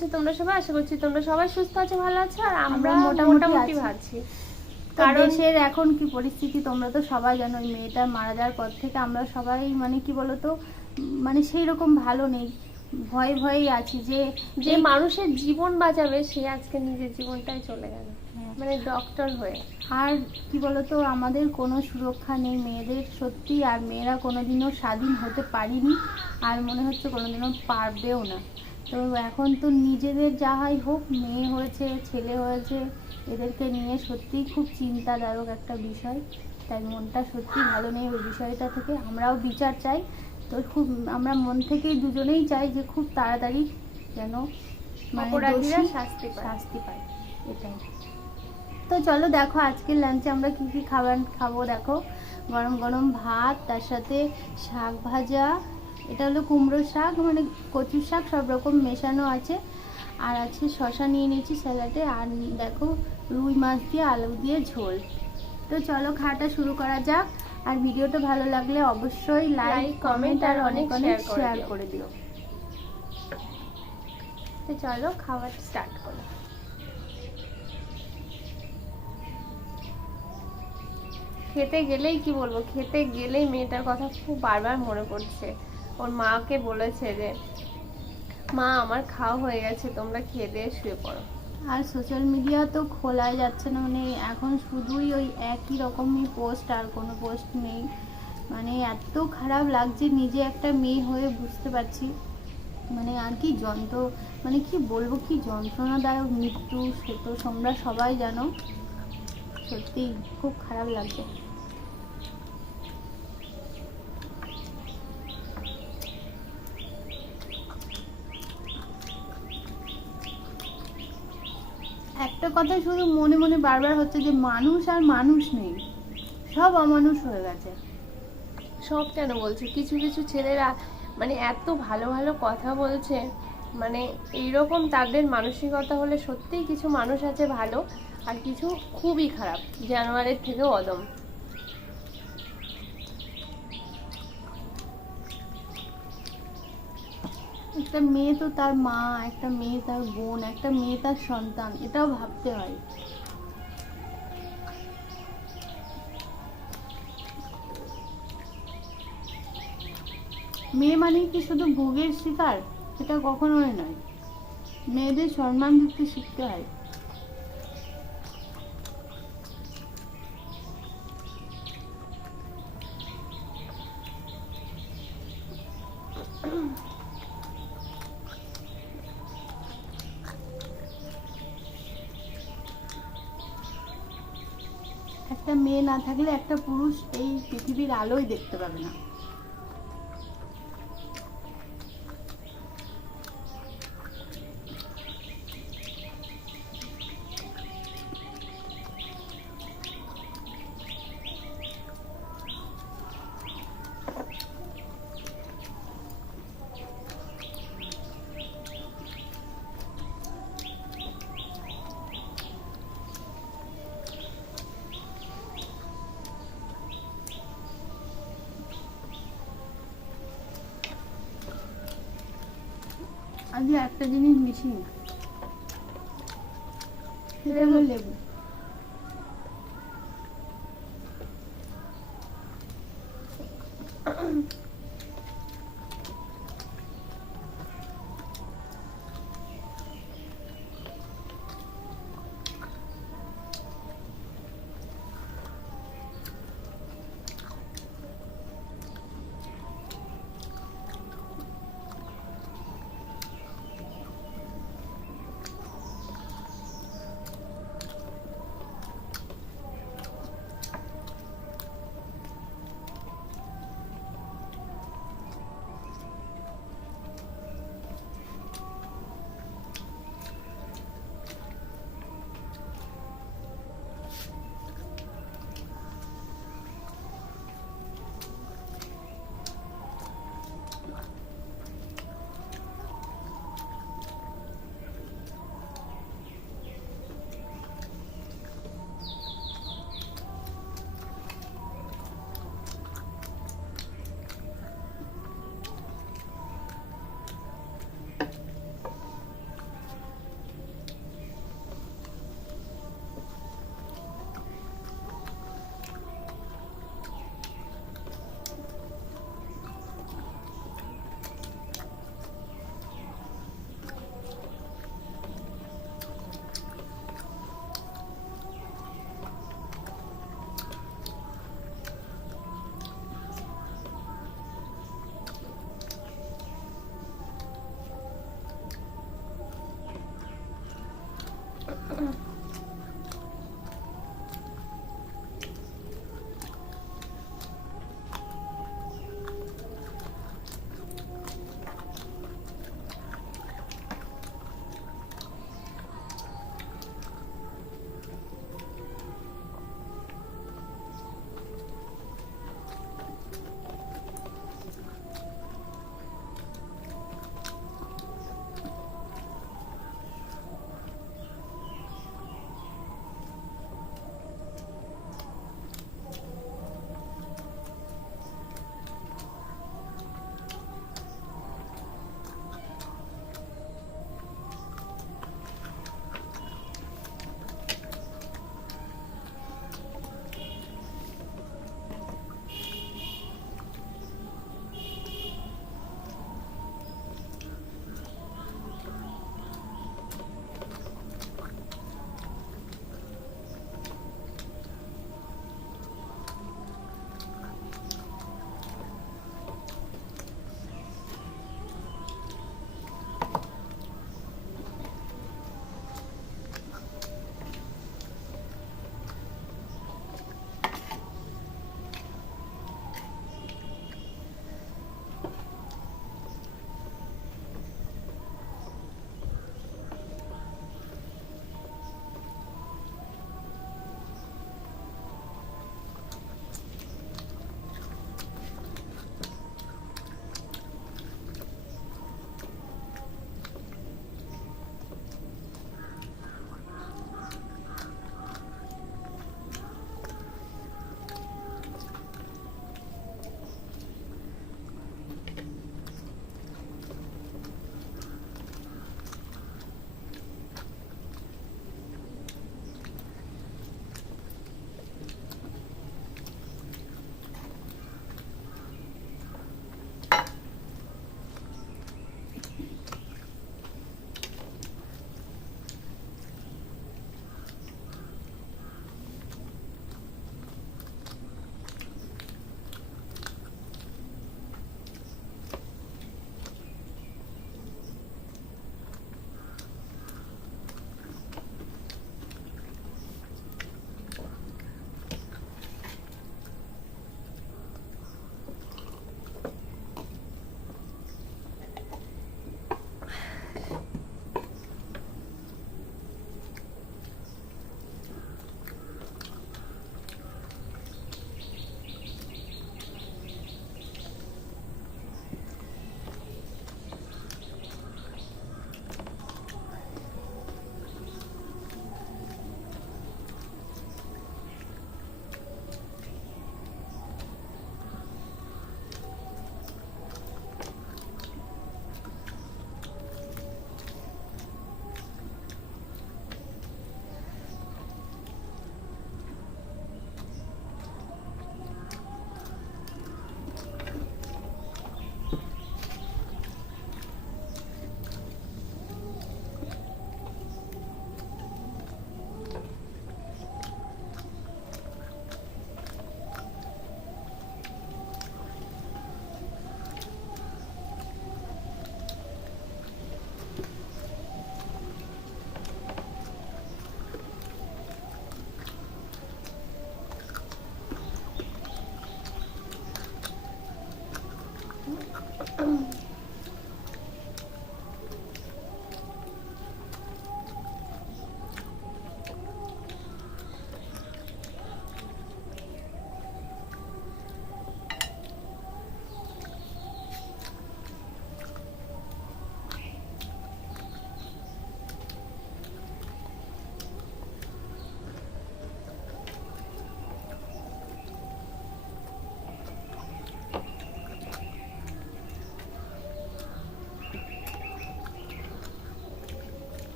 আছো তোমরা সবাই? আশা করছি তোমরা সবাই সুস্থ আছো, ভালো আছো, আর আমরা আমরা মোটামুটি আছি। আছি। কারণ দেশের এখন কি পরিস্থিতি তোমরা তো সবাই জানো, ওই মেয়েটা মারা যাওয়ার পর থেকে আমরা সবাই মানে কি বলতো, মানে সেই রকম ভালো নেই, ভয়ে ভয়েই আছি যে যে মানুষের জীবন বাঁচাবে সে আজকে নিজের জীবনটাই চলে গেল, হ্যাঁ। মানে ডক্টর হয়ে। আর কি বলতো, আমাদের কোনো সুরক্ষা নেই মেয়েদের সত্যি, আর মেয়েরা কোনোদিনও স্বাধীন হতে পারিনি, আর মনে হচ্ছে কোনোদিনও পারবেও না। তো এখন তো নিজেদের যা হয় হোক, মেয়ে হয়েছে ছেলে হয়েছে, এদেরকে নিয়ে সত্যিই খুব চিন্তাদায়ক একটা বিষয়। তাই মনটা সত্যি ভালো নেই ওই বিষয়টা থেকে, আমরাও বিচার চাই। তো খুব আমরা মন থেকেই দুজনেই চাই যে খুব তাড়াতাড়ি যেন অপরাধীরা দোষী শাস্তি পায়। এটাই। তো চলো দেখো আজকের লাঞ্চে আমরা কি কি খাবার খাবো। দেখো গরম গরম ভাত, তার সাথে শাক ভাজা, এটা হলো কুমড়ো শাক, মানে কচুর শাক সব রকম মেশানো আছে, আর আছে শশা নিয়ে নিয়েছি স্যালাডে, আর দেখো রুই মাছ দিয়ে আলু দিয়ে ঝোল। তো চলো খাওয়াটা শুরু করা যাক। আর ভিডিওটা ভালো লাগলে অবশ্যই লাইক কমেন্ট আর অনেক অনেক শেয়ার করে দিও। তো চলো খাবার স্টার্ট করো। খেতে গেলেই কি বলবো, খেতে গেলেই মেয়েটার কথা খুব বারবার মনে পড়ছে। ওর মাকে বলেছে যে মা আমার খাওয়া হয়ে গেছে, তোমরা খেয়ে দিয়ে শুয়ে পড়ো। আর সোশ্যাল মিডিয়া তো খোলাই যাচ্ছে না, মানে এখন শুধুই ওই একই রকমই পোস্ট, আর কোনো পোস্ট নেই। মানে এত খারাপ লাগছে, নিজে একটা মেয়ে হয়ে বুঝতে পারছি, মানে আর কি মানে কি বলবো, কি যন্ত্রণাদায়ক মৃত্যু, সে তো তোমরা সবাই জানো। সত্যি খুব খারাপ লাগছে। একটা কথা শুধু মনে মনে বারবার হচ্ছে যে মানুষ আর মানুষ নেই, সব অমানুষ হয়ে গেছে। সব কেন বলছো, কিছু কিছু ছেলেরা মানে এত ভালো ভালো কথা বলছে, মানে এইরকম তাদের মানসিকতা হলে সত্যিই কিছু মানুষ আছে ভালো, আর কিছু খুবই খারাপ, জানোয়ারের থেকেও অদম। একটা মেয়ে তো তার মা, একটা মেয়ে তার বোন, একটা মেয়ে তার সন্তান, এটাও ভাবতে হয়। মেয়ে মানেই কি শুধু ভোগের শিকার? এটা কখনোই নয়। মেয়েদের সম্মান দিতে শিখতে হয়। একটা মেয়ে না থাকলে একটা পুরুষ এই পৃথিবীর আলোই দেখতে পাবে না। আজকে একটা জিনিস মিশিং, সেটা হলো লেবু।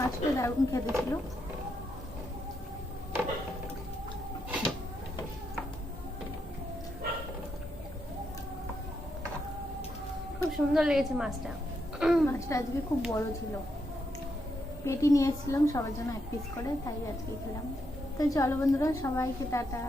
মাছটা দারুণ খেতে ছিল। খুব সুন্দর লেগেছে মাছটা। মাছটা আজকে খুব বড় ছিল। পেটি নিয়ে এসেছিলাম সবার জন্য 1 পিস করে, তাই আজকে খেলাম। তো চলো বন্ধুরা, সবাইকে টাটা।